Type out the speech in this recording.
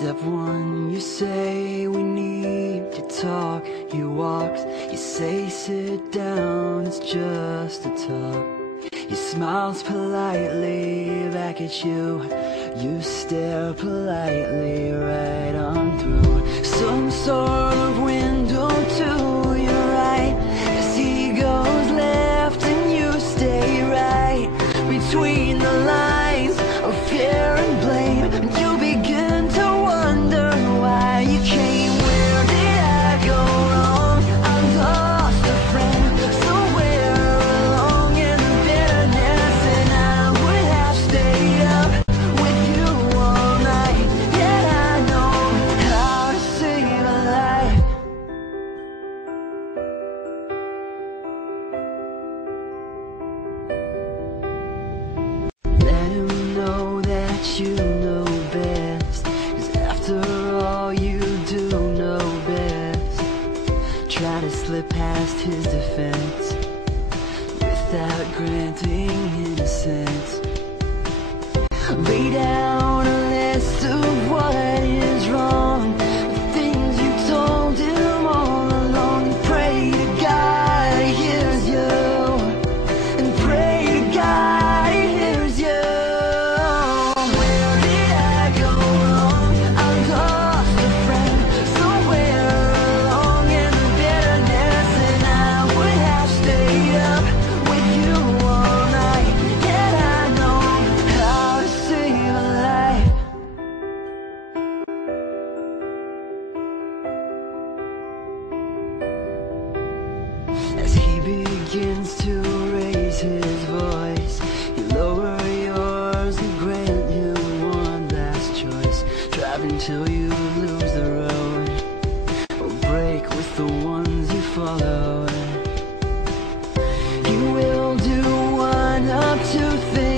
Step one, you say we need to talk. He walks, you say sit down, it's just a talk. He smiles politely back at you. You stare politely right on through some sort of window to your right. As he goes left and you stay right between the lines of fear and blame. You begin to wonder why you came. Where did I go wrong? I lost a friend somewhere along in the bitterness, and I would have stayed up with you all night. Yet I know how to save a life. Let him know that you know best, 'cause after all you do know best. Try to slip past his defense without granting innocence. Lay down a list of what is wrong, the things you told him all along. And pray to God he hears you, and pray to God he hears you. Where did I go wrong? I lost a friend somewhere along in the bitterness, and I would have stayed up with you all night. Yet I know how to save a life. As he begins to raise his voice, you lower yours and grant him one last choice. Drive until you lose the road, or break with the ones you follow. He will do one of two things.